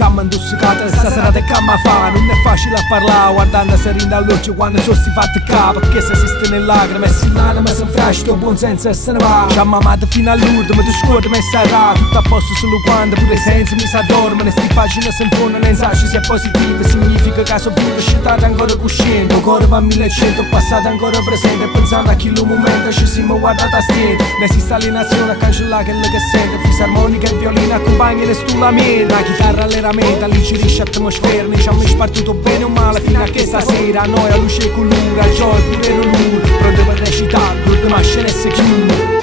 Ciamma intossicata, stasera te camma fa. Non è facile a parlare, guardando serena all'occhio quando sono sti fatti capo. Perché se esiste nelle lacrime, e si nada, ma se infrasci, buon senso e se ne va. Ciamma amata fino all'urto, ma tu scordi me sarà. Tutto a posto solo quando pure i sensi mi s'addormano. Sti pagine si infondono in sacci, se è positivo significa che sono vivo, scetate ancora cosciente. Ancora va a 1100, passate ancora presente. Pensando a chi lo momento ci siamo guardati a stiente. Ne esiste alienazione a cancellare quello che sente. Fisarmonica e violino accompagna le stulamenti. La chitarra alle ramenta, alleggerisce atmosfera. Noi ci hanno spartito bene o male fino a che stasera. A noi a luce e colore, a gioia pure l'olore. Pronto per recitare, l'ultima scena e si chiude.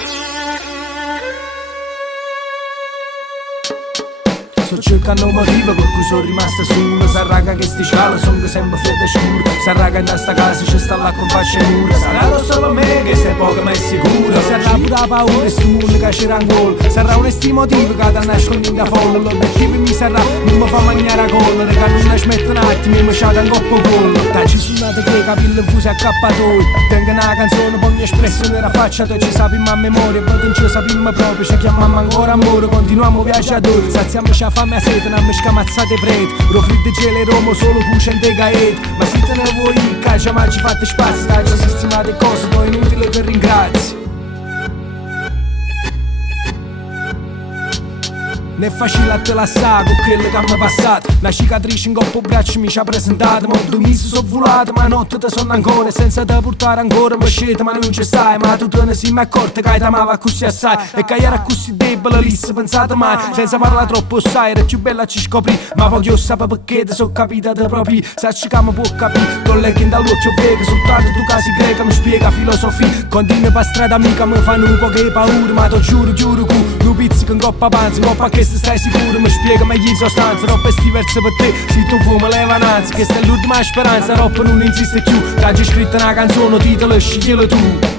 Sto cercando un motivo per cui sono rimasta sola. Sarà che sti cialo sono sempre fredda e scura. Sarà che in sta casa ci sta là con faccia mura. Sarà lo solo per me che sei poco ma è sicuro. Sarà pure la paura e sto mondo che c'era ancora. Sarà un estimotivo che ti nascondi da folla. L'obiettivo mi sarà non mi fa mangiare a colla. Che non la smette un attimo e mi sciata un coppo collo. Tacci suonate che capelli fusi accappatoi. Tengo una canzone con mia espressione nella faccia. Tu ci sappiamo a memoria, poi non ci sappiamo proprio. Ci chiamiamo ancora amore, continuiamo viaggiatori. Saziamoci a fame a sete, non mi scamazzate preti. Rofridde gele Roma solo con 100 gaeti. Ma se te ne vuoi, caccia ma ci fate spazio. Caccia sistemate cose, poi inutile che ringrazi. Non è facile a te lasciare con quello che mi è passato. Una cicatrice in coppo braccio mi ci ha presentato. Ma 2 mesi sono volato, ma notte te sono ancora. Senza te portare ancora mi scete, ma non ci stai. Ma tu te ne sei mai accorta che ti amava così assai. E che era così debole, lì si pensate mai. Senza parlare troppo sai, era più bella ci scoprì. Ma voglio sapere perché te sono capita te proprio. Sacci che mi può capire, con lei che dall'occhio vede. Soltanto tu casi greca mi spiega filosofia. Continui per strada amica mi fanno un po' che paura. Ma ti giuro, giuro cu, nu pizzico in coppa panza, in coppa che stai sicuro, mi spiega meglio in sostanza. Roba sti versi per te, se tu vuoi me leva nanzi. Questa è l'ultima speranza, roba non insiste più. Che c'è scritta una canzone, titolo sceglielo tu.